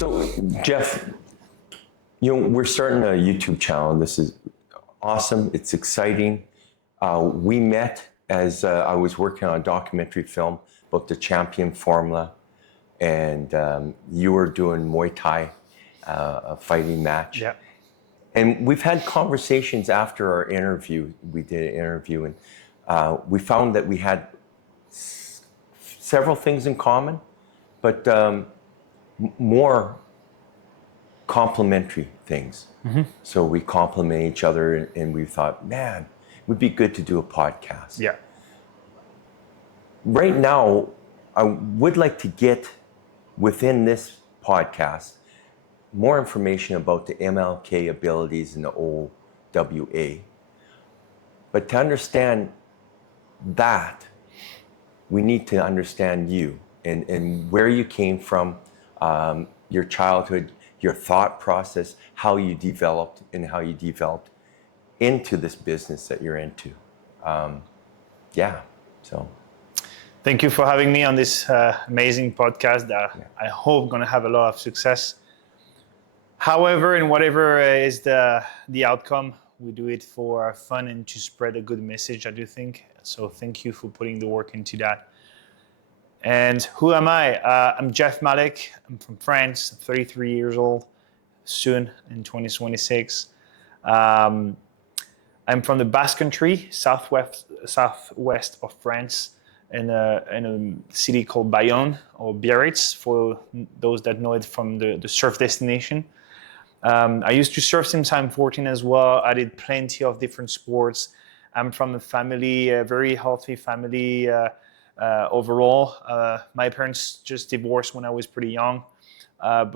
So, Jeff, we're starting a YouTube channel. This is awesome. It's exciting. We met as I was working on a documentary film about the champion formula, and you were doing Muay Thai, a fighting match. Yeah. And we've had conversations after our interview. We did an interview, and we found that we had several things in common, but more complementary things. Mm-hmm. So we complement each other, and we thought, man, it would be good to do a podcast. Yeah. Right now, I would like to get within this podcast more information about the MLK Abilities and the OWA. But to understand that, we need to understand you and where you came from, your childhood, your thought process, how you developed into this business that you're into. So. Thank you for having me on this amazing podcast that I hope going to have a lot of success. However, and whatever is the outcome, we do it for fun and to spread a good message, I do think. So thank you for putting the work into that. And who am I? I'm Jeff Malek. I'm from France. I'm 33 years old, soon in 2026. I'm from the Basque Country, southwest of France, in a city called Bayonne, or Biarritz, for those that know it from the surf destination. I used to surf since I'm 14 as well. I did plenty of different sports. I'm from a very healthy family overall. My parents just divorced when I was pretty young. But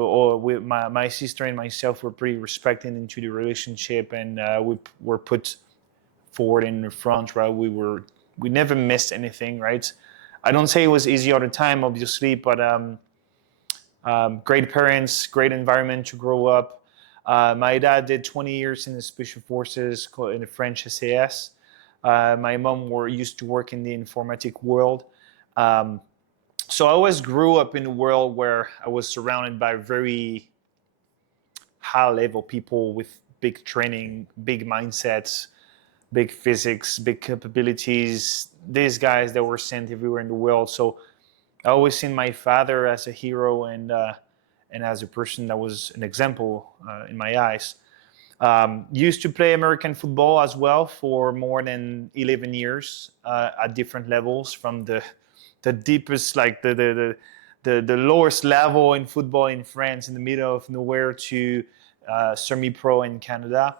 my sister and myself were pretty respected into the relationship, and we were put forward in the front, right? We never missed anything, right? I don't say it was easy all the time, obviously, but great parents, great environment to grow up. My dad did 20 years in the Special Forces in the French SAS. My mom used to work in the informatic world. So I always grew up in a world where I was surrounded by very high-level people with big training, big mindsets, big physics, big capabilities. These guys that were sent everywhere in the world. So I always seen my father as a hero and as a person that was an example in my eyes. Used to play American football as well for more than 11 years at different levels, from the deepest, like the lowest level in football in France, in the middle of nowhere, to semi-pro in Canada.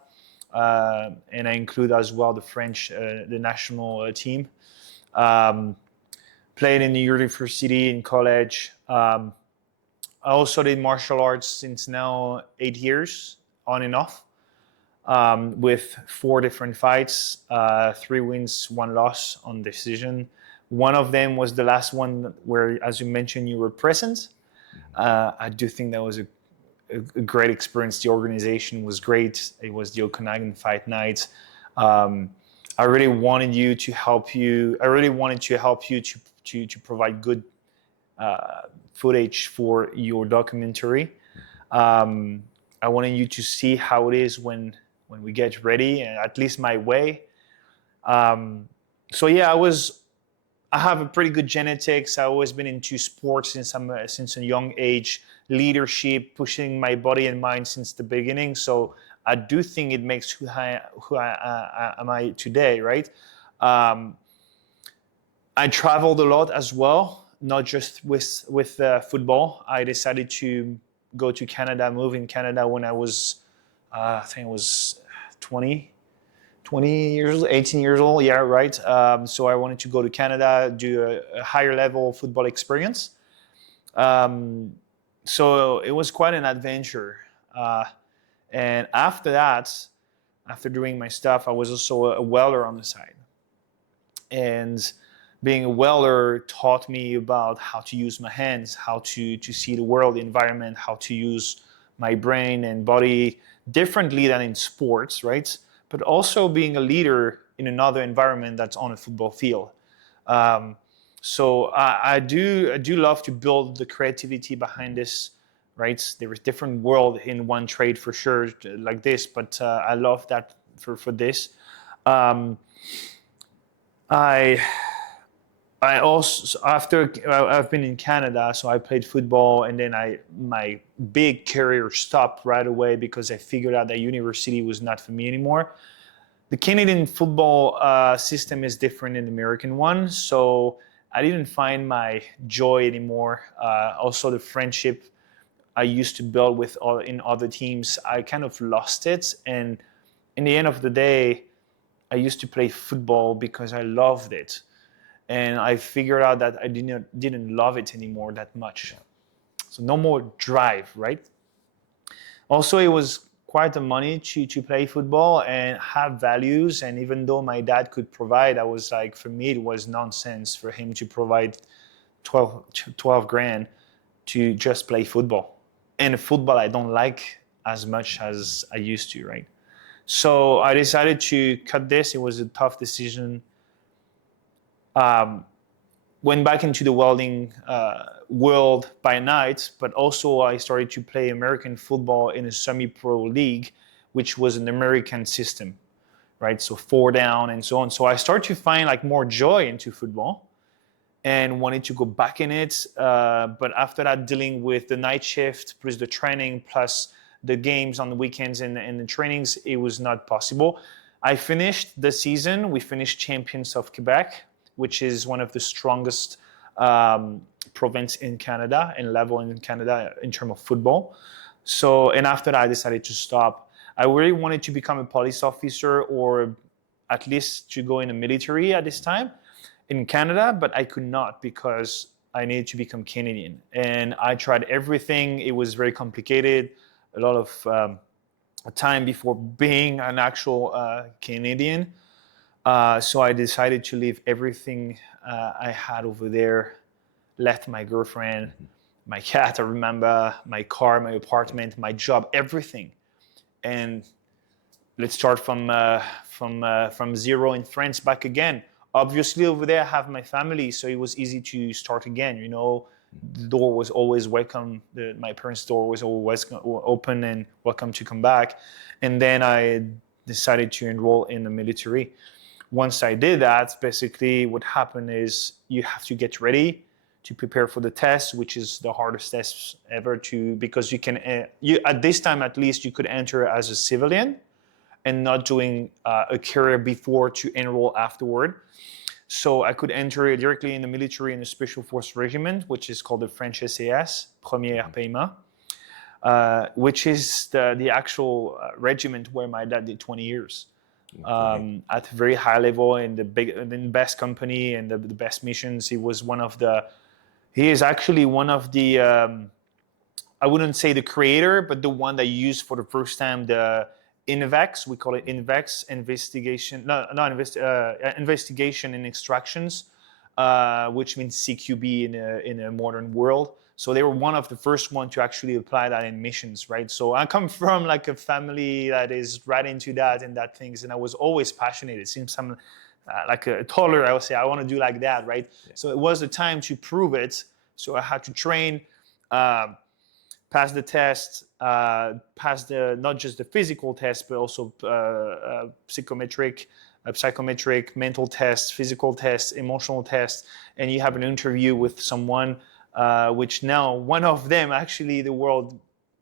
And I include as well the French, the national team. Played in the university, in college. I also did martial arts since now 8 years, on and off, with 4 different fights, 3 wins, 1 loss on decision. One of them was the last one where, as you mentioned, you were present. I do think that was a great experience. The organization was great. It was the Okanagan Fight Night. I really wanted to help you to provide good footage for your documentary. I wanted you to see how it is when we get ready, and at least my way. I have a pretty good genetics. I've always been into sports since a young age, leadership, pushing my body and mind since the beginning. So I do think it makes who I am today, right? I traveled a lot as well, not just with football. I decided to go to Canada, move in Canada when I was, I think it was 20 years old, 18 years old. Yeah, right. So I wanted to go to Canada, do a higher level football experience. So it was quite an adventure. And after that, after doing my stuff, I was also a welder on the side. And being a welder taught me about how to use my hands, how to see the world, the environment, how to use my brain and body differently than in sports, right? But also being a leader in another environment that's on a football field. So I do love to build the creativity behind this right? There is different world in one trade for sure, like this. But I love that for this. Um, I I also after I've been in Canada, so I played football, and then my big career stopped right away because I figured out that university was not for me anymore. The Canadian football system is different than the American one, so I didn't find my joy anymore. Also, the friendship I used to build with in other teams, I kind of lost it. And in the end of the day, I used to play football because I loved it, and I figured out that I didn't love it anymore that much. So no more drive, right? Also, it was quite the money to play football and have values. And even though my dad could provide, I was like, for me, it was nonsense for him to provide 12 grand to just play football. And football, I don't like as much as I used to, right? So I decided to cut this. It was a tough decision. Went back into the welding world by night, but also I started to play American football in a semi-pro league, which was an American system, right? So 4 down and so on. So I started to find like more joy into football and wanted to go back in it. But after that, dealing with the night shift plus the training plus the games on the weekends and the trainings, it was not possible. I finished the season. We finished champions of Quebec, which is one of the strongest province in Canada and level in Canada in terms of football. So, and after that, I decided to stop. I really wanted to become a police officer or at least to go in the military at this time in Canada, but I could not because I needed to become Canadian. And I tried everything. It was very complicated, a lot of time before being an actual Canadian. So I decided to leave everything I had over there, left my girlfriend, my cat, I remember, my car, my apartment, my job, everything. And let's start from zero in France back again. Obviously over there I have my family, so it was easy to start again. You know, the door was always welcome. My parents' door was always open and welcome to come back. And then I decided to enroll in the military. Once I did that, basically what happened is you have to get ready to prepare for the test, which is the hardest test ever because you can, at this time at least, you could enter as a civilian and not doing a career before to enroll afterward. So I could enter directly in the military in a special force regiment, which is called the French SAS, Premier Paiement, which is the actual regiment where my dad did 20 years. Okay. At a very high level in the best company and the best missions. He is actually one of the, I wouldn't say the creator, but the one that used for the first time the INVEX, we call it INVEX, investigation and extractions, which means CQB in a modern world. So they were one of the first one to actually apply that in missions, right? So I come from like a family that is right into that and that things, and I was always passionate. It seems I'm like a toddler, I would say, I want to do like that, right? Yeah. So it was the time to prove it. So I had to train, pass the test, pass not just the physical test, but also psychometric, mental tests, physical tests, emotional tests, and you have an interview with someone, which now one of them, actually the world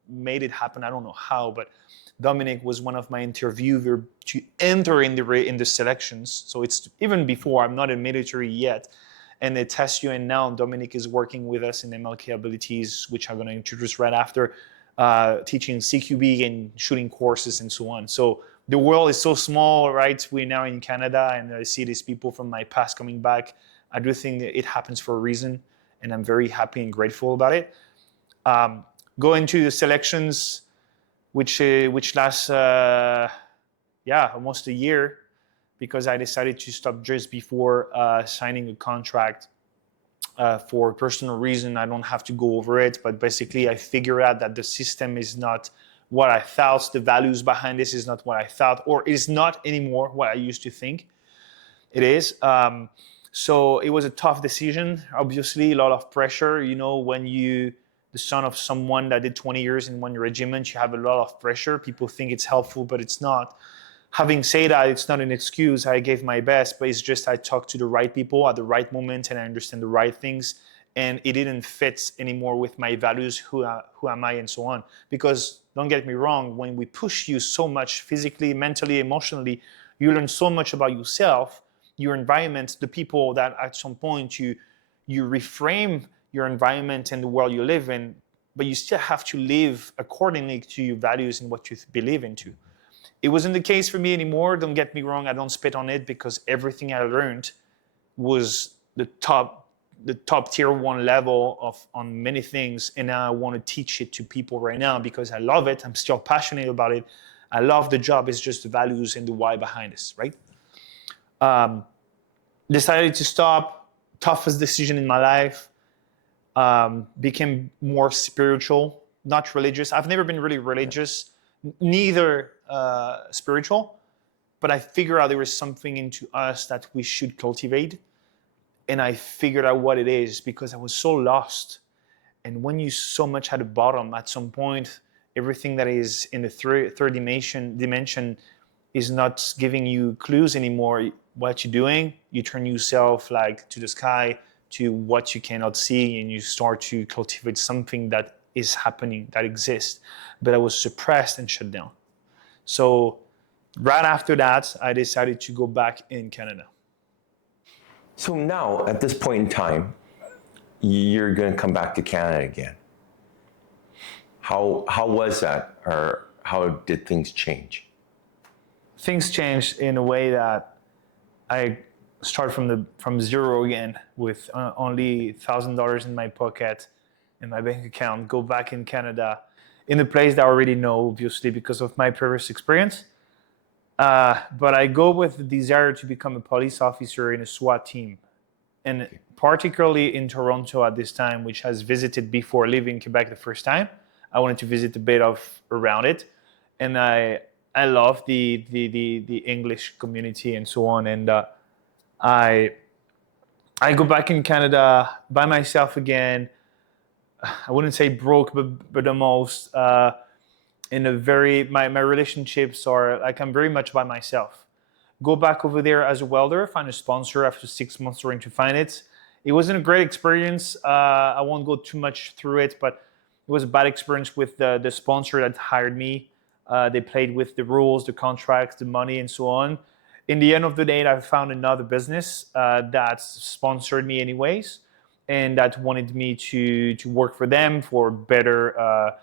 made it happen. I don't know how, but Dominic was one of my interviewers to enter in the selections. So it's even before, I'm not in military yet. And they test you, and now Dominic is working with us in MLK Abilities, which I'm going to introduce right after, teaching CQB and shooting courses and so on. So the world is so small, right? We're now in Canada, and I see these people from my past coming back. I do think that it happens for a reason, and I'm very happy and grateful about it. Go into the selections, which lasts, almost a year, because I decided to stop just before signing a contract for personal reason. I don't have to go over it, but basically I figured out that the system is not what I thought, the values behind this is not what I thought, or is not anymore what I used to think it is. So it was a tough decision, obviously, a lot of pressure. You know, when you the son of someone that did 20 years in one regiment. You have a lot of pressure. People think it's helpful, but it's not. Having said that, it's not an excuse. I gave my best, but it's just I talked to the right people at the right moment and I understand the right things. And it didn't fit anymore with my values, who am I, and so on. Because don't get me wrong, when we push you so much physically, mentally, emotionally, you learn so much about yourself, your environment, the people that at some point you reframe your environment and the world you live in, but you still have to live accordingly to your values and what you believe into. It wasn't the case for me anymore. Don't get me wrong, I don't spit on it because everything I learned was the top tier 1 level on many things, and now I want to teach it to people right now because I love it. I'm still passionate about it. I love the job. It's just the values and the why behind this, right? Decided to stop. Toughest decision in my life. Became more spiritual, not religious. I've never been really religious, neither spiritual, but I figured out there was something into us that we should cultivate. And I figured out what it is because I was so lost. And when you so much at the bottom, at some point, everything that is in the third dimension is not giving you clues anymore. What you're doing, you turn yourself like to the sky, to what you cannot see, and you start to cultivate something that is happening, that exists. But I was suppressed and shut down. So right after that, I decided to go back in Canada. So now, at this point in time, you're going to come back to Canada again. How was that, or how did things change? Things changed in a way that I start from zero again with only $1,000 in my pocket, in my bank account, go back in Canada, in a place that I already know, obviously, because of my previous experience. But I go with the desire to become a police officer in a SWAT team. And particularly in Toronto at this time, which has visited before leaving Quebec the first time, I wanted to visit a bit of around it. And I love the English community and so on. And I go back in Canada by myself again. I wouldn't say broke, but the most. In a very, my relationships are like I'm very much by myself. Go back over there as a welder, find a sponsor after 6 months trying to find it. It wasn't a great experience. I won't go too much through it, but it was a bad experience with the sponsor that hired me. They played with the rules, the contracts, the money, and so on. In the end of the day, I found another business that sponsored me anyways, and that wanted me to work for them for better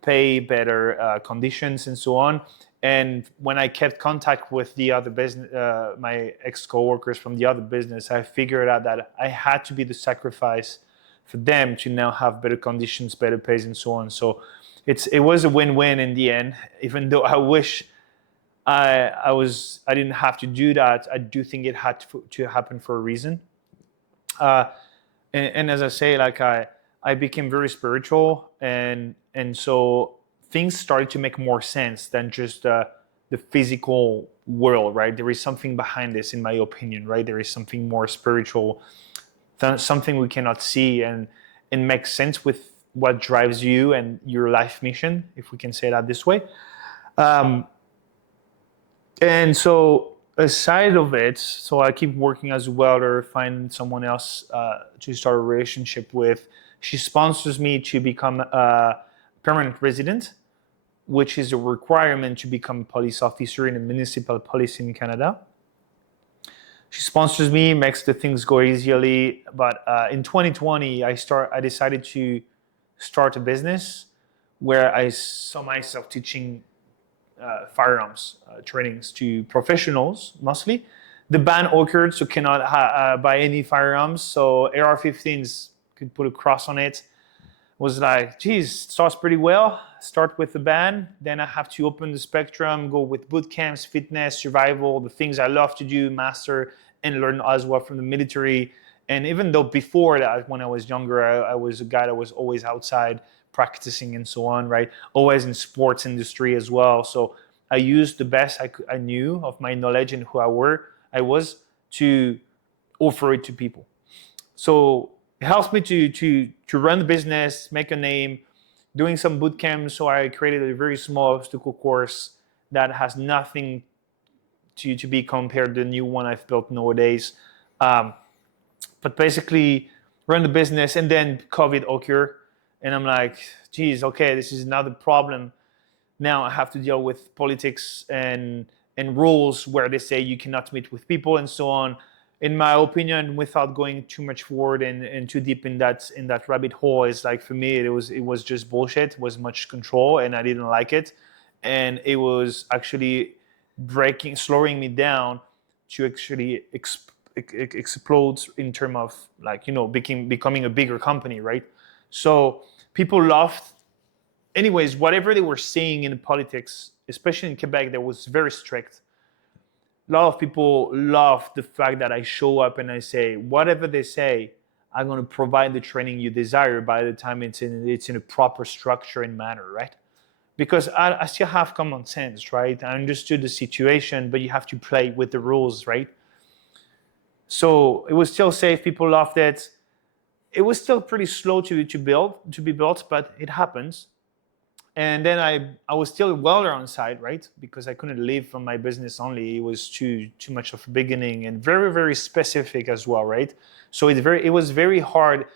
pay, better conditions, and so on. And when I kept contact with the other business, my ex-coworkers from the other business, I figured out that I had to be the sacrifice for them to now have better conditions, better pays, and so on. So it was a win-win in the end. Even though I wish I didn't have to do that, I do think it had to happen for a reason. And as I say, like I became very spiritual, and so things started to make more sense than just the physical world, right? There is something behind this, in my opinion, right? There is something more spiritual, something we cannot see, and makes sense with what drives you and your life mission, if we can say that this way. And so aside of it, so I keep working as a welder, find someone else to start a relationship with. She sponsors me to become a permanent resident, which is a requirement to become a police officer in a municipal police in Canada. She sponsors me, makes the things go easily. But in 2020, I decided to start a business where I saw myself teaching firearms trainings to professionals mostly. The ban occurred, so cannot buy any firearms. So AR-15s could put a cross on it. Was like, geez, starts pretty well. Start with the ban, then I have to open the spectrum, go with boot camps, fitness, survival, the things I love to do, master, and learn as well from the military. And even though before that, when I was younger, I was a guy that was always outside practicing and so on, right? Always in sports industry as well. So I used the best I knew of my knowledge and who I was to offer it to people. So it helps me to run the business, make a name, doing some boot camps. So I created a very small obstacle course that has nothing to be compared to the new one I've built nowadays. But basically run the business, and then COVID occurred. And I'm like, geez, okay, this is another problem. Now I have to deal with politics and rules where they say you cannot meet with people and so on. In my opinion, without going too much forward and too deep in that rabbit hole, is like, for me it was just bullshit. It was much control, and I didn't like it, and it was actually slowing me down to actually explode in terms of, like, becoming a bigger company, right? So people loved, anyways, whatever they were saying in politics, especially in Quebec, that was very strict. A lot of people love the fact that I show up and I say, whatever they say, I'm going to provide the training you desire by the time it's in a proper structure and manner, right? Because I still have common sense, right? I understood the situation, but you have to play with the rules, right? So it was still safe. People loved it. It was still pretty slow to be built, but it happens. And then I was still a welder on site, right? Because I couldn't live from my business only. It was too much of a beginning, and very, very specific as well, right? So it was very hard,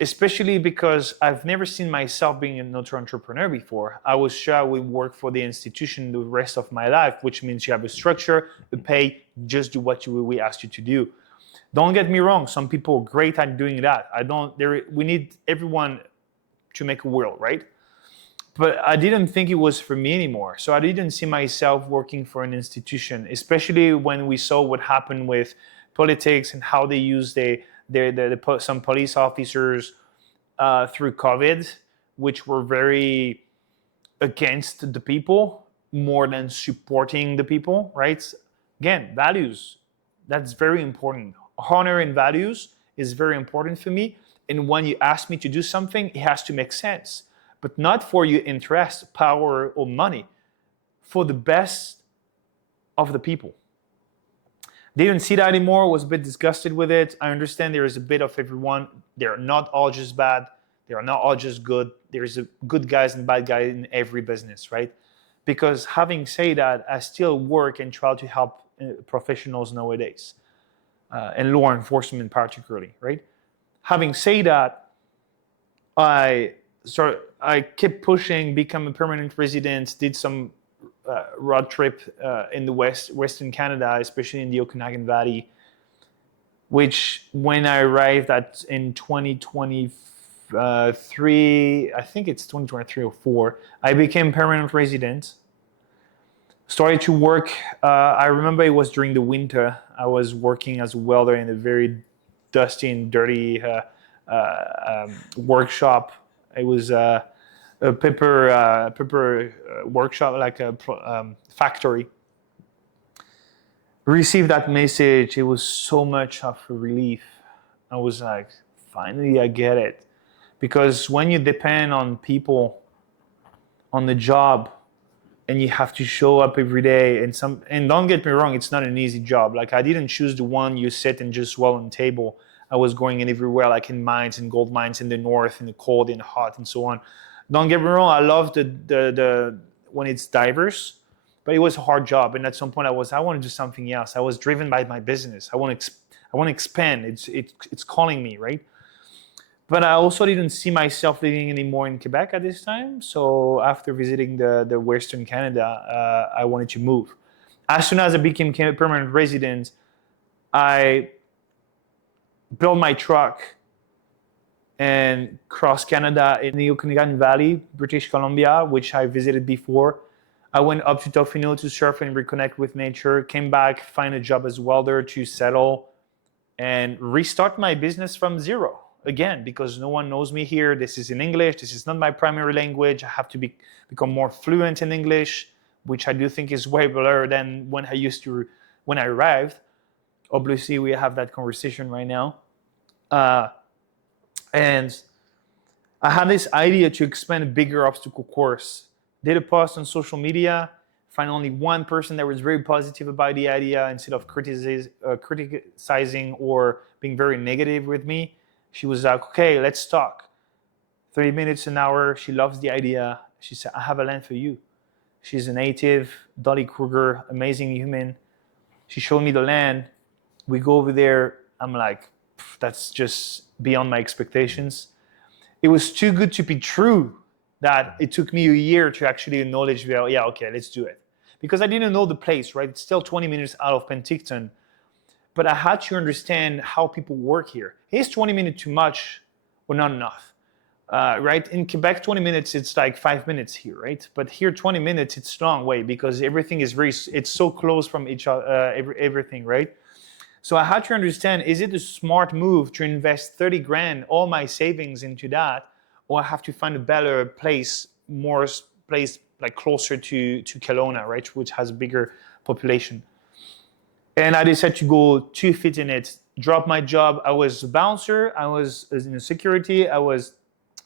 especially because I've never seen myself being an entrepreneur before. I was sure I would work for the institution the rest of my life, which means you have a structure, a pay, just do what we asked you to do. Don't get me wrong, some people are great at doing that. We need everyone to make a world, right? But I didn't think it was for me anymore. So I didn't see myself working for an institution, especially when we saw what happened with politics and how they use some police officers through COVID, which were very against the people more than supporting the people, right? Again, values, that's very important. Honor and values is very important for me. And when you ask me to do something, it has to make sense. But not for your interest, power, or money, for the best of the people. They didn't see that anymore, was a bit disgusted with it. I understand there is a bit of everyone. They're not all just bad. They are not all just good. There's good guys and bad guys in every business, right? Because having said that, I still work and try to help professionals nowadays, and law enforcement particularly, right? Having said that, I kept pushing, become a permanent resident, did some road trip in the Western Canada, especially in the Okanagan Valley, which when I arrived in 2023, I think it's 2023 or 4, I became permanent resident. Started to work, I remember it was during the winter. I was working as a welder in a very dusty and dirty workshop. It was a paper workshop, like a factory. Received that message. It was so much of a relief. I was like, finally, I get it. Because when you depend on people, on the job, and you have to show up every day, and don't get me wrong, it's not an easy job. Like, I didn't choose the one you sit and just swell on the table. I was going in everywhere, like in mines and gold mines in the north, in the cold, in the hot, and so on. Don't get me wrong, I love the when it's diverse, but it was a hard job. And at some point, I want to do something else. I was driven by my business. I want to expand. It's calling me, right? But I also didn't see myself living anymore in Quebec at this time. So after visiting the Western Canada, I wanted to move. As soon as I became a permanent resident, I built my truck and crossed Canada in the Okanagan Valley, British Columbia, which I visited before. I went up to Tofino to surf and reconnect with nature, came back, find a job as welder to settle, and restart my business from zero. Again, because no one knows me here. This is in English. This is not my primary language. I have to become more fluent in English, which I do think is way better than when I arrived. Obviously, we have that conversation right now. And I had this idea to expand a bigger obstacle course. Did a post on social media, find only one person that was very positive about the idea instead of criticizing or being very negative with me. She was like, okay, let's talk. 30 minutes, an hour. She loves the idea. She said, I have a land for you. She's a native, Dolly Kruger, amazing human. She showed me the land. We go over there. I'm like, that's just beyond my expectations. It was too good to be true that it took me a year to actually acknowledge, well, yeah, okay, let's do it. Because I didn't know the place, right? It's still 20 minutes out of Penticton. But I had to understand how people work here. Is 20 minutes too much or not enough? Right? In Quebec, 20 minutes, it's like 5 minutes here, right? But here, 20 minutes, it's a long way because everything is it's so close from each other, everything, right? So I had to understand, is it a smart move to invest 30 grand, all my savings into that, or I have to find a better place, more place like closer to Kelowna, right? Which has a bigger population. And I decided to go 2 feet in it, drop my job. I was a bouncer, I was in security, I was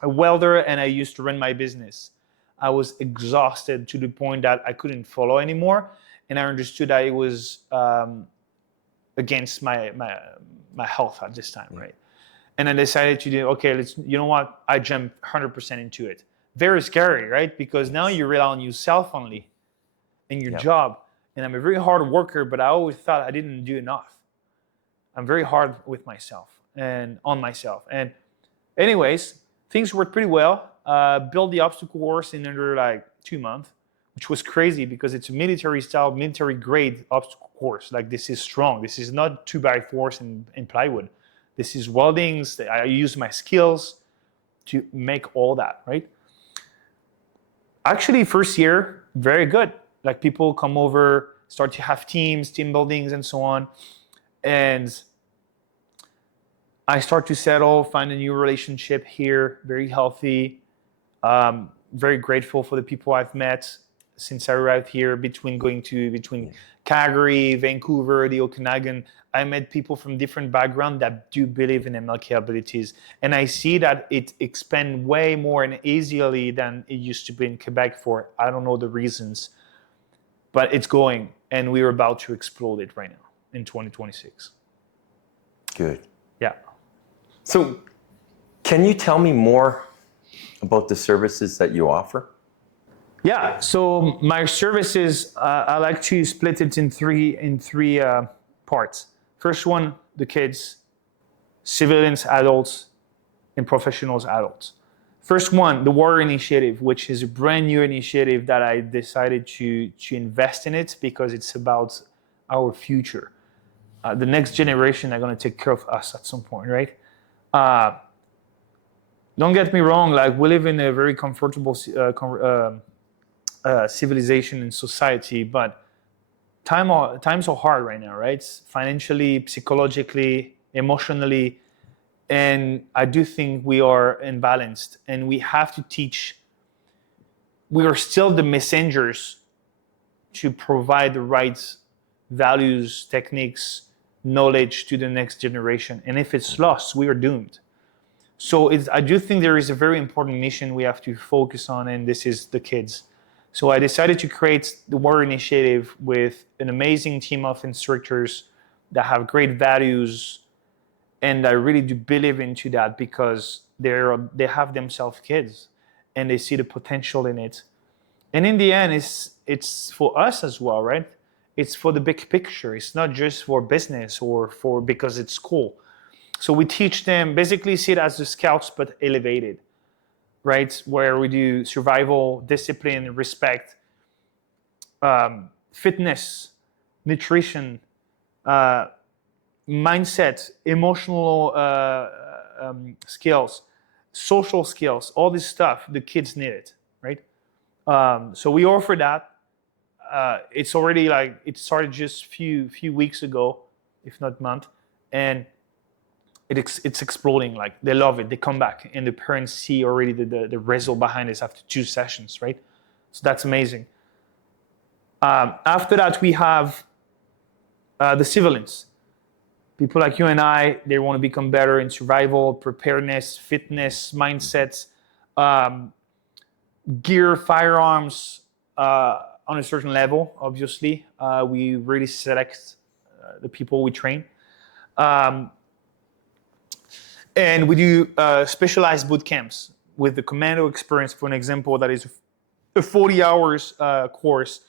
a welder, and I used to run my business. I was exhausted to the point that I couldn't follow anymore. And I understood that it was against my health at this time, right? And I decided to do, okay, you know what? I jumped 100% into it. Very scary, right? Because now you rely on yourself only in your job. And I'm a very hard worker, but I always thought I didn't do enough. I'm very hard with myself and on myself. And anyways, things worked pretty well. Built the obstacle course in under like 2 months, which was crazy because it's a military style, military grade obstacle course. Like this is strong. This is not 2x4s and plywood. This is weldings. I use my skills to make all that, right? Actually, first year, very good. Like people come over, start to have teams, team buildings, and so on. And I start to settle, find a new relationship here, very healthy. Very grateful for the people I've met since I arrived here, between Calgary, Vancouver, the Okanagan. I met people from different backgrounds that do believe in MLK abilities. And I see that it expands way more and easily than it used to be in Quebec for, I don't know the reasons, but it's going, and we're about to explode it right now in 2026. Good. Yeah. So can you tell me more about the services that you offer? Yeah, so my services, I like to split it in three parts. First one, the kids, civilians, adults, and professionals, adults. First one, the Warrior Initiative, which is a brand new initiative that I decided to invest in it because it's about our future. The next generation are going to take care of us at some point, right? Don't get me wrong, like we live in a very comfortable civilization and society, but times are hard right now, right? Financially, psychologically, emotionally, and I do think we are imbalanced, and we have to teach. We are still the messengers to provide the right values, techniques, knowledge to the next generation, and if it's lost, we are doomed. So I do think there is a very important mission we have to focus on, and this is the kids. So I decided to create the Warrior Initiative with an amazing team of instructors that have great values, and I really do believe into that because they have themselves kids, and they see the potential in it. And in the end, it's for us as well, right? It's for the big picture. It's not just for business or for because it's cool. So we teach them, basically see it as the scouts, but elevated, right? Where we do survival, discipline, respect, fitness, nutrition, mindset, emotional skills, social skills, all this stuff, the kids need it, right? So we offer that. It's already it started just few weeks ago, if not month, and it's exploding. Like they love it. They come back, and the parents see already the result behind this after 2 sessions, right? So that's amazing. After that, we have the civilians. People like you and I, they want to become better in survival, preparedness, fitness, mindsets, gear, firearms on a certain level. Obviously, we really select the people we train. And we do specialized boot camps with the Commando experience, for an example, that is a 40 hours course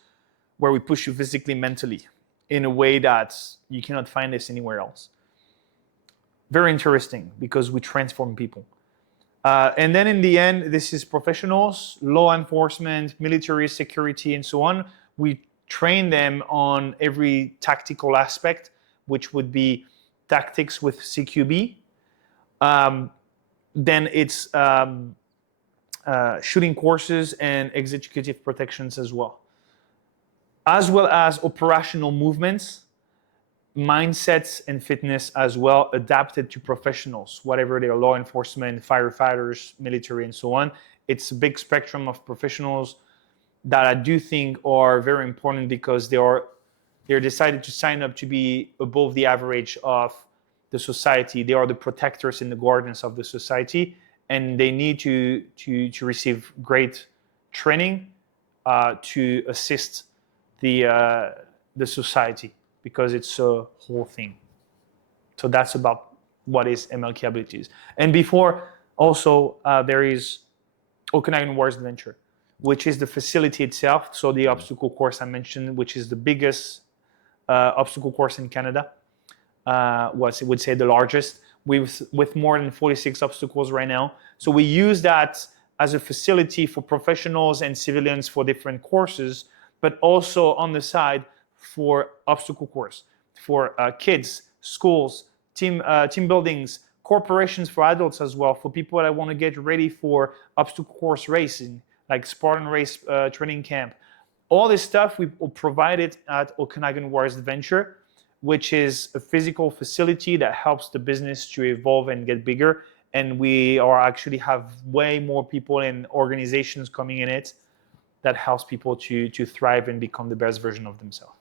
where we push you physically, mentally, in a way that you cannot find this anywhere else. Very interesting because we transform people. And then in the end, this is professionals, law enforcement, military, security, and so on. We train them on every tactical aspect, which would be tactics with CQB. Then it's shooting courses and executive protections as well as operational movements, mindsets, and fitness as well, adapted to professionals, whatever they are, law enforcement, firefighters, military, and so on. It's a big spectrum of professionals that I do think are very important because they're decided to sign up to be above the average of the society. They are the protectors and the guardians of the society, and they need to receive great training to assist the society, because it's a whole thing. So that's about what is MLK Abilities. And before, also, there is Okanagan Wars Adventure, which is the facility itself. So the obstacle course I mentioned, which is the biggest obstacle course in Canada, was, I would say, the largest, with more than 46 obstacles right now. So we use that as a facility for professionals and civilians for different courses, but also on the side for obstacle course, for kids, schools, team buildings, corporations, for adults as well, for people that want to get ready for obstacle course racing, like Spartan Race training camp. All this stuff we will provide it at Okanagan Wars Adventure, which is a physical facility that helps the business to evolve and get bigger. And we are actually have way more people and organizations coming in it that helps people to thrive and become the best version of themselves.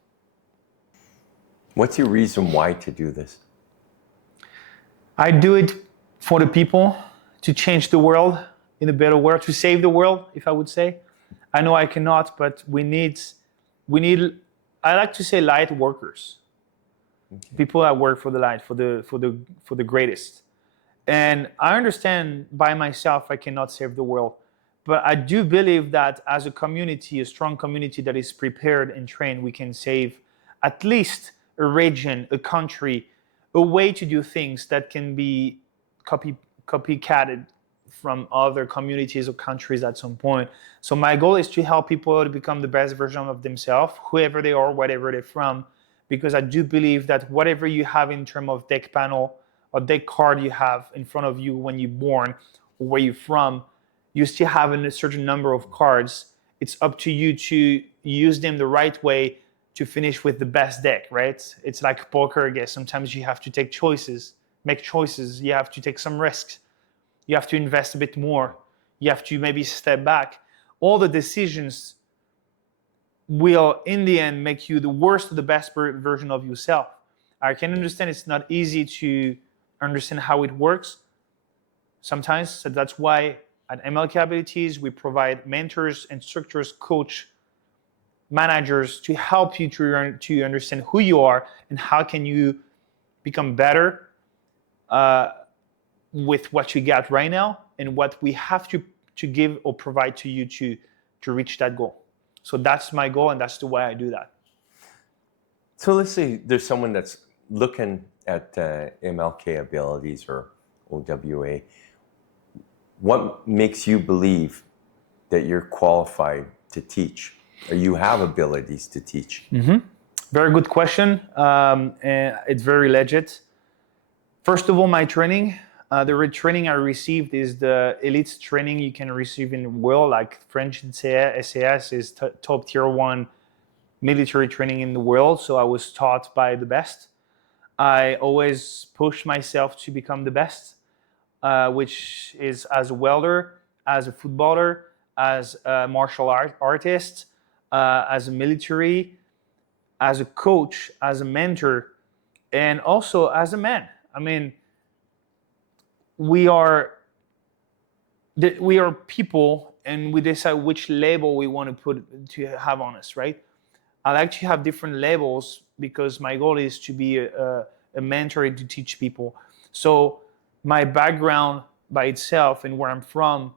What's your reason why to do this? I do it for the people, to change the world in a better world, to save the world, if I would say. I know I cannot, but we need, I like to say, light workers. Okay. People that work for the light, for the greatest. And I understand by myself I cannot save the world. But I do believe that as a community, a strong community that is prepared and trained, we can save at least a region, a country, a way to do things that can be copycatted from other communities or countries at some point. So my goal is to help people to become the best version of themselves, whoever they are, whatever they're from, because I do believe that whatever you have in terms of deck panel or deck card you have in front of you when you're born or where you're from, you still have a certain number of cards. It's up to you to use them the right way to finish with the best deck, right? It's like poker, I guess. Sometimes you have to take choices, make choices. You have to take some risks. You have to invest a bit more. You have to maybe step back. All the decisions will, in the end, make you the worst or the best version of yourself. I can understand it's not easy to understand how it works sometimes. So that's why at MLK Abilities, we provide mentors, instructors, coach, managers to help you to understand who you are and how can you become better with what you got right now and what we have to give or provide to you to reach that goal. So that's my goal, and that's the way I do that. So let's say there's someone that's looking at MLK Abilities or OWA. What makes you believe that you're qualified to teach, or you have abilities to teach? Mm-hmm. Very good question. And it's very legit. First of all, my training. The training I received is the elite training you can receive in the world, like French SAS is top tier 1 military training in the world. So I was taught by the best. I always push myself to become the best, which is as a welder, as a footballer, as a martial artist, as a military, as a coach, as a mentor, and also as a man. I mean, we are people, and we decide which label we want to have on us, right? I like to have different labels because my goal is to be a mentor and to teach people. So my background by itself and where I'm from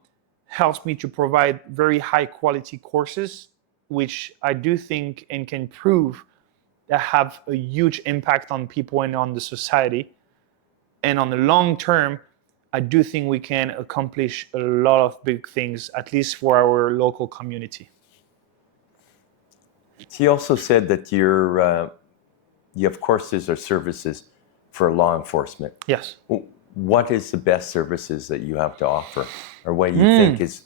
helps me to provide very high quality courses, which I do think and can prove that have a huge impact on people and on the society. And on the long term, I do think we can accomplish a lot of big things, at least for our local community. So you also said that you have courses or services for law enforcement. Yes. What is the best services that you have to offer, or what do you think is?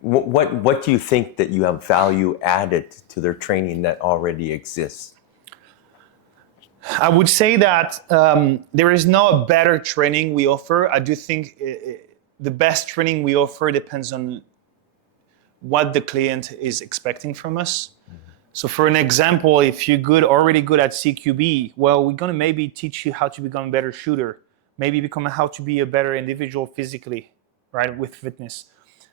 What do you think that you have value added to their training that already exists? I would say that there is no better training we offer. I do think the best training we offer depends on what the client is expecting from us. So for an example, if you're already good at CQB, well, we're going to maybe teach you how to become a better shooter, maybe how to be a better individual physically, right, with fitness.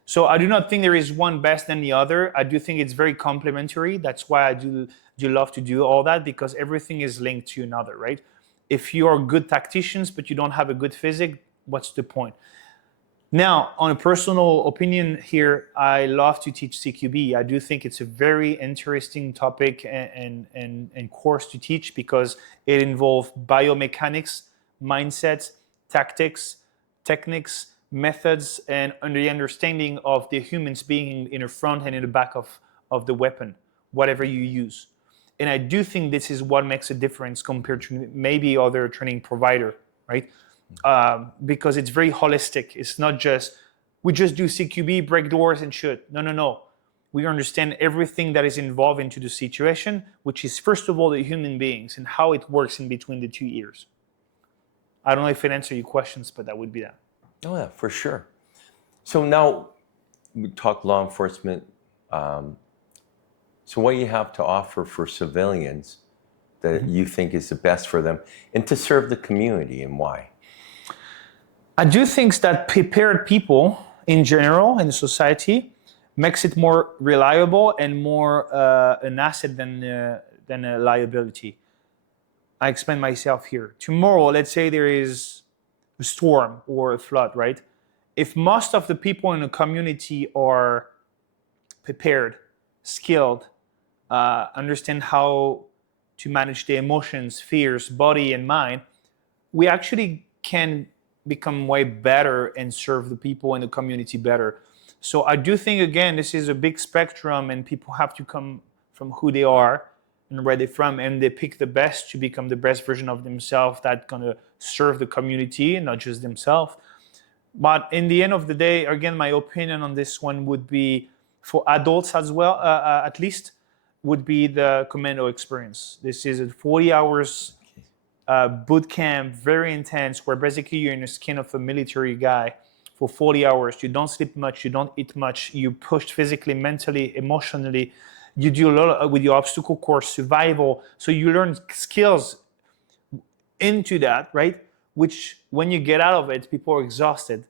So I do not think there is one best than the other. I do think it's very complementary. That's why I do love to do all that, because everything is linked to another, right? If you are good tacticians, but you don't have a good physique, what's the point? Now, on a personal opinion here, I love to teach CQB. I do think it's a very interesting topic and course to teach, because it involves biomechanics, mindset, tactics, techniques, methods, and the understanding of the humans being in the front and in the back of the weapon, whatever you use. And I do think this is what makes a difference compared to maybe other training provider, right? Because it's very holistic. It's not just, we just do CQB, break doors and shoot. No. We understand everything that is involved into the situation, which is first of all the human beings and how it works in between the two ears. I don't know if it answers your questions, but that would be that. Oh yeah, for sure. So now we talk law enforcement. So what you have to offer for civilians that you think is the best for them and to serve the community, and why? I do think that prepared people in general in society makes it more reliable and more an asset than a liability. I explain myself here. Tomorrow, let's say there is a storm or a flood, right? If most of the people in the community are prepared, skilled, understand how to manage their emotions, fears, body and mind, we actually can become way better and serve the people in the community better. So I do think, again, this is a big spectrum, and people have to come from who they are and where they're from, and they pick the best to become the best version of themselves that's going to serve the community and not just themselves. But in the end of the day, again, my opinion on this one would be, for adults as well, at least, would be the commando experience. This is a 40 hours boot camp, very intense, where basically you're in the skin of a military guy for 40 hours. You don't sleep much, you don't eat much, you push physically, mentally, emotionally. You do a lot with your obstacle course, survival. So you learn skills into that, right? Which when you get out of it, people are exhausted,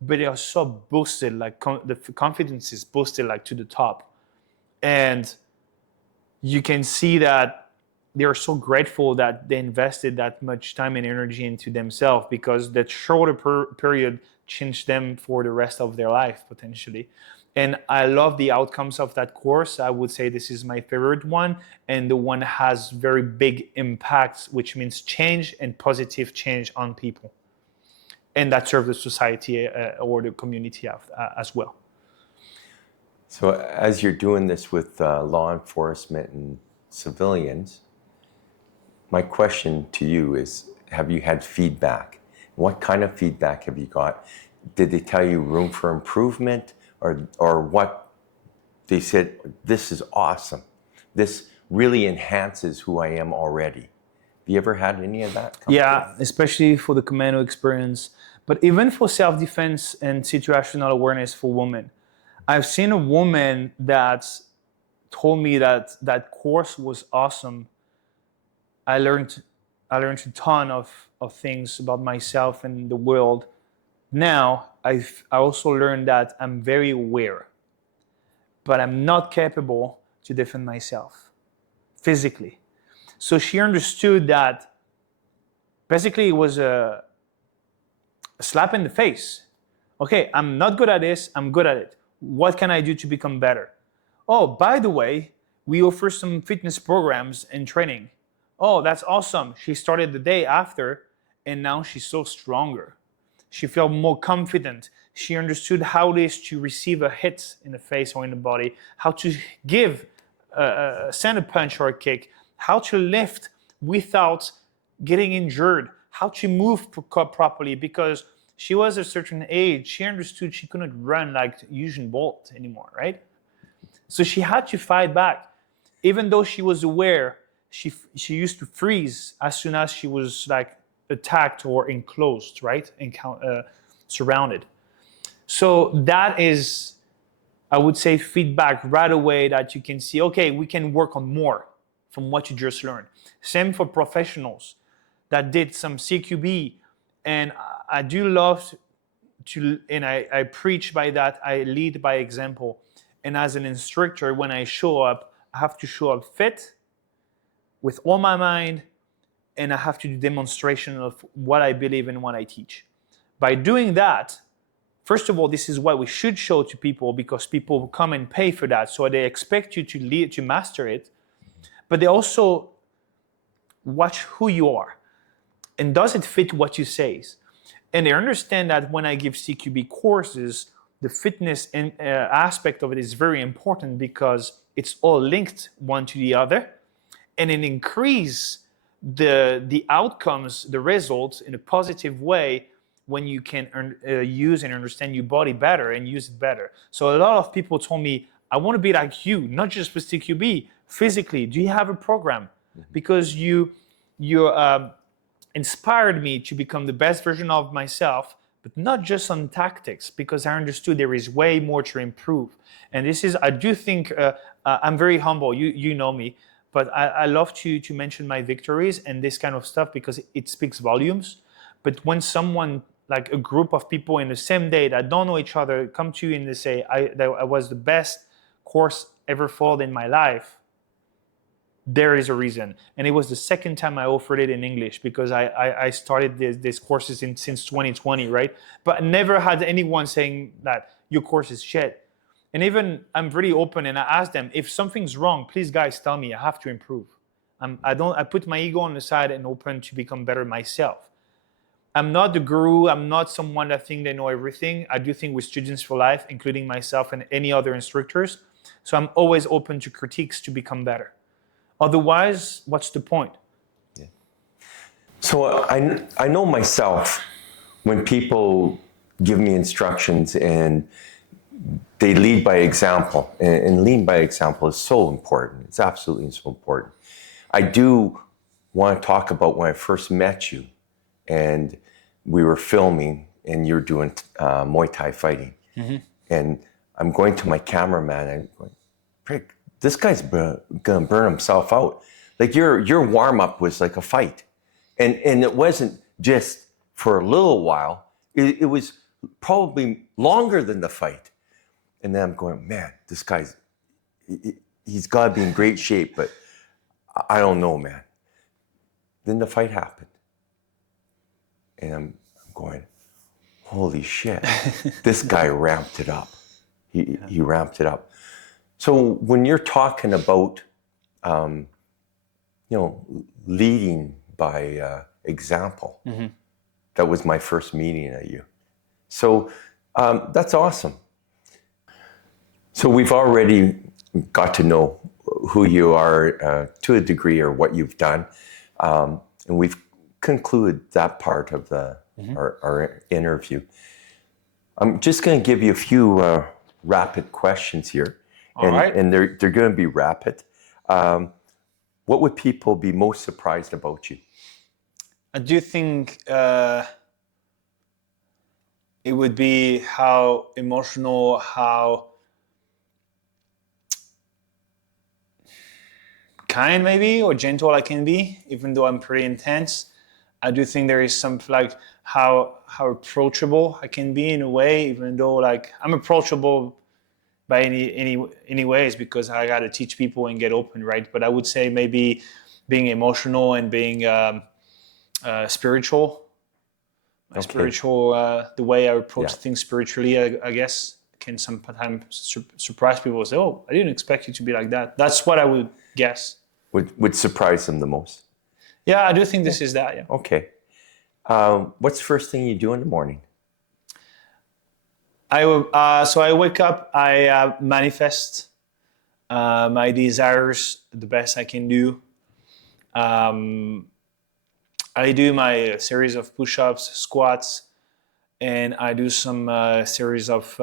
but they are so boosted, like the confidence is boosted like to the top. And you can see that they are so grateful that they invested that much time and energy into themselves, because that shorter period changed them for the rest of their life, potentially. And I love the outcomes of that course. I would say this is my favorite one, and the one has very big impacts, which means change and positive change on people. And that serves the society or the community as well. So as you're doing this with law enforcement and civilians, my question to you is, have you had feedback? What kind of feedback have you got? Did they tell you room for improvement, or what they said, this is awesome, this really enhances who I am already? Have you ever had any of that? Yeah, especially for the commando experience, but even for self-defense and situational awareness for women. I've seen a woman that told me that that course was awesome. I learned a ton of things about myself and the world. Now, I also learned that I'm very aware, but I'm not capable to defend myself physically. So she understood that basically it was a a slap in the face. Okay, I'm not good at this, I'm good at it. What can I do to become better? Oh, by the way, we offer some fitness programs and training. Oh, that's awesome. She started the day after, and now she's so stronger. She felt more confident. She understood how it is to receive a hit in the face or in the body, how to send a punch or a kick, how to lift without getting injured, how to move properly, because she was a certain age. She understood she couldn't run like Usain Bolt anymore, right? So she had to fight back. Even though she was aware, she used to freeze as soon as she was like attacked or enclosed, right? Surrounded. So that is, I would say, feedback right away that you can see, okay, we can work on more from what you just learned. Same for professionals that did some CQB. And I do love to, and I preach by that, I lead by example. And as an instructor, when I show up, I have to show up fit with all my mind, and I have to do demonstration of what I believe and what I teach. By doing that, first of all, this is what we should show to people, because people come and pay for that. So they expect you to master it, but they also watch who you are. And does it fit what you say? And they understand that when I give CQB courses, the fitness aspect of it is very important, because it's all linked one to the other, and it increases the outcomes, the results in a positive way when you can use and understand your body better and use it better. So a lot of people told me, I want to be like you, not just with CQB, physically. Do you have a program? Because you inspired me to become the best version of myself, but not just on tactics, because I understood there is way more to improve. And this is, I do think, I'm very humble, you know me, but I love to mention my victories and this kind of stuff, because it speaks volumes. But when someone, like a group of people in the same day that don't know each other, come to you and they say, that I was the best course ever followed in my life, there is a reason. And it was the second time I offered it in English, because I started these courses since 2020, right? But I never had anyone saying that your course is shit. And even I'm pretty open, and I ask them, if something's wrong, please guys tell me, I have to improve. I put my ego on the side and open to become better myself. I'm not the guru. I'm not someone that think they know everything. I do think with students for life, including myself and any other instructors. So I'm always open to critiques to become better. Otherwise, what's the point? Yeah. So I know myself, when people give me instructions and they lead by example, and lead by example is so important. It's absolutely so important. I do want to talk about when I first met you, and we were filming, and you're doing Muay Thai fighting. Mm-hmm. And I'm going to my cameraman, and I'm going, prick, this guy's gonna burn himself out. Like your warm up was like a fight, and it wasn't just for a little while. It was probably longer than the fight. And then I'm going, man, this guy's he's got to be in great shape, but I don't know, man. Then the fight happened, and I'm going, holy shit, this guy ramped it up. He ramped it up. So when you're talking about, leading by example, mm-hmm. That was my first meeting at you. So that's awesome. So we've already got to know who you are to a degree, or what you've done, and we've concluded that part of mm-hmm. our interview. I'm just going to give you a few rapid questions here. And, all right. And they're going to be rapid. What would people be most surprised about you? I do think it would be how emotional, how kind maybe, or gentle I can be, even though I'm pretty intense. I do think there is some, like, how approachable I can be in a way, even though, like, I'm approachable by any ways, because I got to teach people and get open, right? But I would say maybe being emotional and being spiritual, My spiritual, the way I approach things spiritually, I guess, can sometimes surprise people and say, oh, I didn't expect you to be like that. That's what I would guess. Would surprise them the most? Yeah, I do think this is that, yeah. Okay. What's the first thing you do in the morning? So I wake up, I manifest my desires the best I can do. I do my series of push-ups, squats, and I do some series of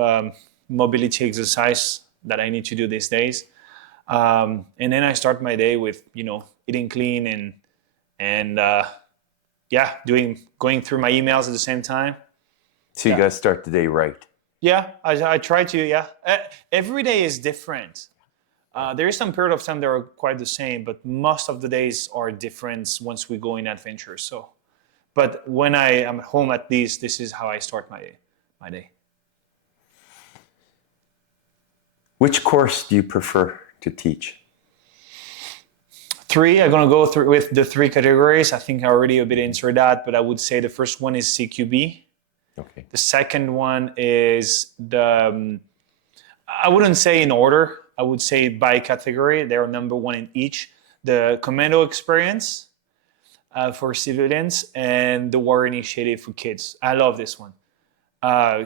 mobility exercise that I need to do these days. And then I start my day with, eating clean and going through my emails at the same time. So you got to start the day right. Yeah, I try to, yeah. Every day is different. There is some period of time that are quite the same, but most of the days are different once we go in adventure. So, but when I am home at least, this is how I start my day. Which course do you prefer to teach? 3, I'm going to go through with the 3 categories. I think I already a bit answered that, but I would say the first one is CQB. Okay. The second one is I wouldn't say in order, I would say by category. They're number 1 in each. The Commando Experience for civilians and the War Initiative for kids. I love this one.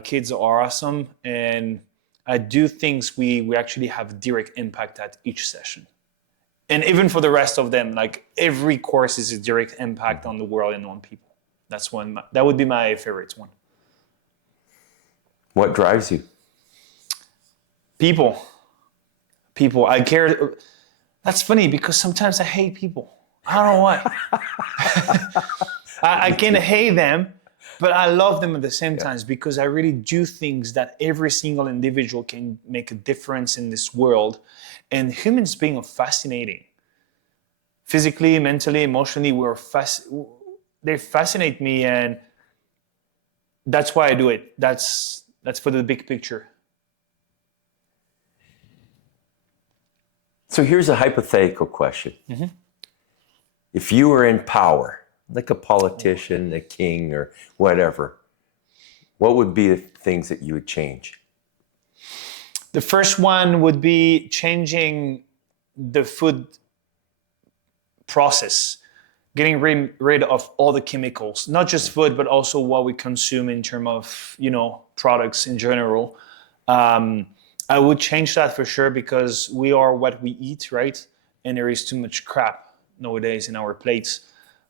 Kids are awesome, and I do think we actually have direct impact at each session. And even for the rest of them, like every course is a direct impact on the world and on people. That's one. That would be my favorite one. What drives you? People. I care. That's funny because sometimes I hate people. I don't know why. I can hate them, but I love them at the same time because I really do things that every single individual can make a difference in this world. And humans being fascinating. Physically, mentally, emotionally, they fascinate me, and that's why I do it. That's for the big picture. So here's a hypothetical question. Mm-hmm. If you were in power, like a politician, a king, or whatever, what would be the things that you would change? The first one would be changing the food process, getting rid of all the chemicals, not just food, but also what we consume in terms of, products in general. I would change that for sure because we are what we eat, right? And there is too much crap nowadays in our plates.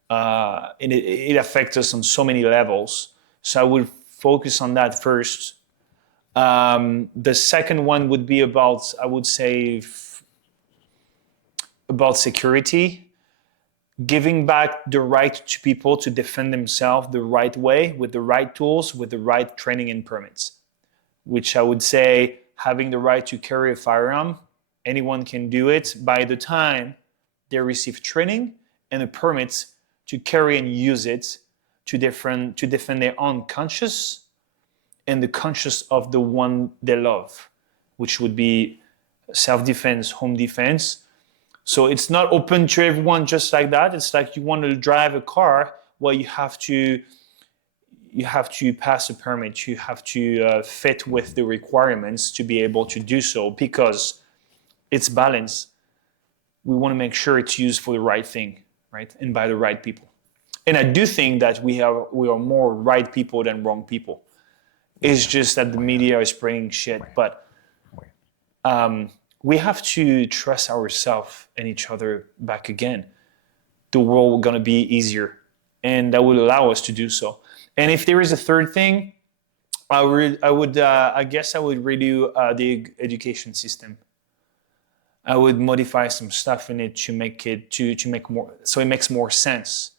And it affects us on so many levels. So I would focus on that first. The second one would be about, I would say, about security, giving back the right to people to defend themselves the right way, with the right tools, with the right training and permits, which I would say having the right to carry a firearm, anyone can do it by the time they receive training and the permits to carry and use it to defend their own conscience and the conscience of the one they love, which would be self-defense, home defense. So it's not open to everyone just like that. It's like you want to drive a car, well, you have to pass a permit. You have to fit with the requirements to be able to do so because it's balanced. We want to make sure it's used for the right thing, right? And by the right people. And I do think that we are more right people than wrong people. It's just that the media is spreading shit. But we have to trust ourselves and each other back again. The world will gonna be easier, and that will allow us to do so. And if there is a third thing, I guess I would redo the education system. I would modify some stuff in it to make more, so it makes more sense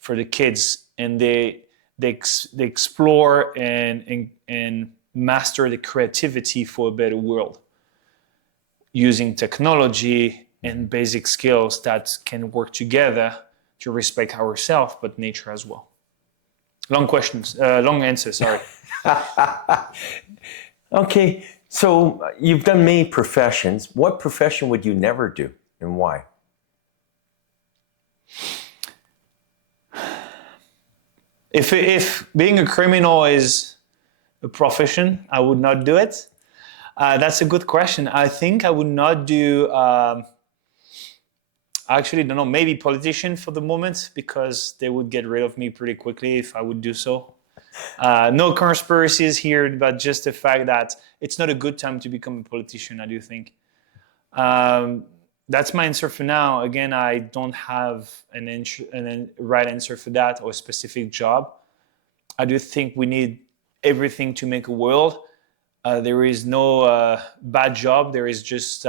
for the kids, and they explore and master the creativity for a better world, using technology and basic skills that can work together to respect ourselves, but nature as well. Long answers, sorry. Okay, so you've done many professions. What profession would you never do and why? If being a criminal is a profession, I would not do it. That's a good question. I think I would not do. I actually don't know. Maybe politician for the moment, because they would get rid of me pretty quickly if I would do so. No conspiracies here, but just the fact that it's not a good time to become a politician, I do think. That's my answer for now. Again, I don't have a right answer for that or a specific job. I do think we need everything to make a world. There is no bad job. There is just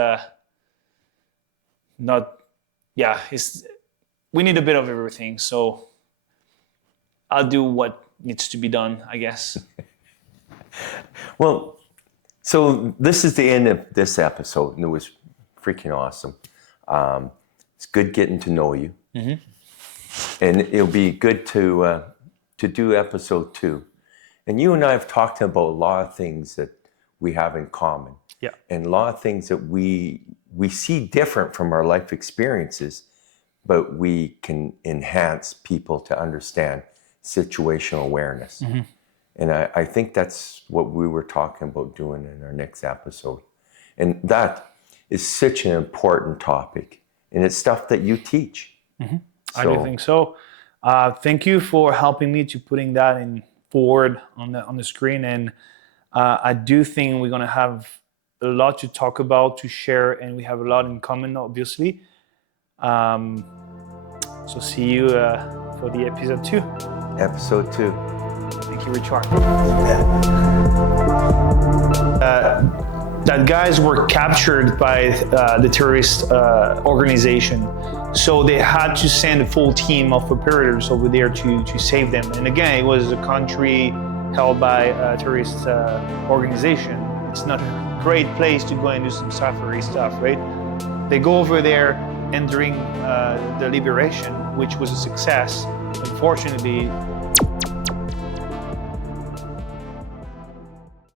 we need a bit of everything. So I'll do what needs to be done, I guess. Well, so this is the end of this episode, and it was freaking awesome. It's good getting to know you, and it'll be good to do episode 2. And you and I have talked about a lot of things that we have in common, and a lot of things that we see different from our life experiences, but we can enhance people to understand situational awareness. And I think that's what we were talking about doing in our next episode. And that is such an important topic, and it's stuff that you teach. I do think so. Thank you for helping me to putting that in forward on the screen. And I do think we're going to have a lot to talk about, to share, and we have a lot in common, obviously. So see you for the episode 2. Episode 2. Thank you, Richard. That guys were captured by the terrorist organization. So they had to send a full team of preparators over there to save them. And again, it was a country held by a terrorist organization. It's not a great place to go and do some safari stuff, right? They go over there, and during the liberation, which was a success, unfortunately,